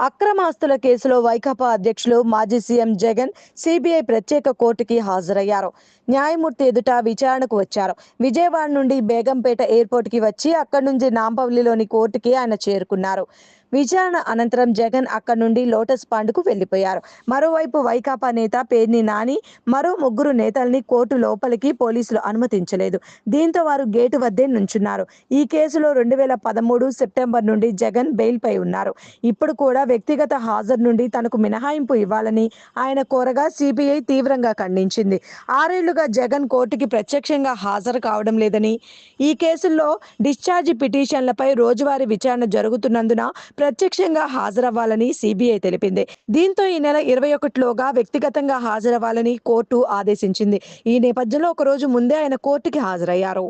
అక్రమాస్తుల కేసులో వైకాపా అధ్యక్షులు మాజీ సీఎం జగన్ సిబిఐ ప్రత్యేక కోర్టుకి హాజరయ్యారు. న్యాయమూర్తి ఎదుట విచారణకు వచ్చారు. విజయవాడ నుండి బేగంపేట ఎయిర్పోర్ట్కి వచ్చి అక్కడి నుంచి నాంపల్లిలోని కోర్టుకి ఆయన చేరుకున్నారు. విచారణ అనంతరం జగన్ అక్కడి నుండి లోటస్ పాండ్కు వెళ్ళిపోయారు మరోవైపు వైకాపా నేత పేర్ని నాని మరో ముగ్గురు నేతల్ని కోర్టు లోపలికి పోలీసులు అనుమతించలేదు. దీంతో వారు గేటు వద్దే నుంచున్నారు. ఈ కేసులో రెండు వేల పదమూడు సెప్టెంబర్ నుండి జగన్ బెయిల్పై ఉన్నారు. ఇప్పుడు కూడా వ్యక్తిగత హాజరు నుండి తనకు మినహాయింపు ఇవ్వాలని ఆయన కోరగా సిబిఐ తీవ్రంగా ఖండించింది. ఆరేళ్ళుగా జగన్ కోర్టుకి ప్రత్యక్షంగా హాజరు కావడం లేదని ఈ కేసుల్లో డిశ్చార్జ్ పిటిషన్లపై రోజువారీ విచారణ జరుగుతున్నందున ప్రత్యక్షంగా హాజరవ్వాలని సిబిఐ తెలిపింది. దీంతో ఈ నెల ఇరవై ఒకటిలోగా వ్యక్తిగతంగా హాజరవ్వాలని కోర్టు ఆదేశించింది. ఈ నేపథ్యంలో ఒక రోజు ముందే ఆయన కోర్టుకి హాజరయ్యారు.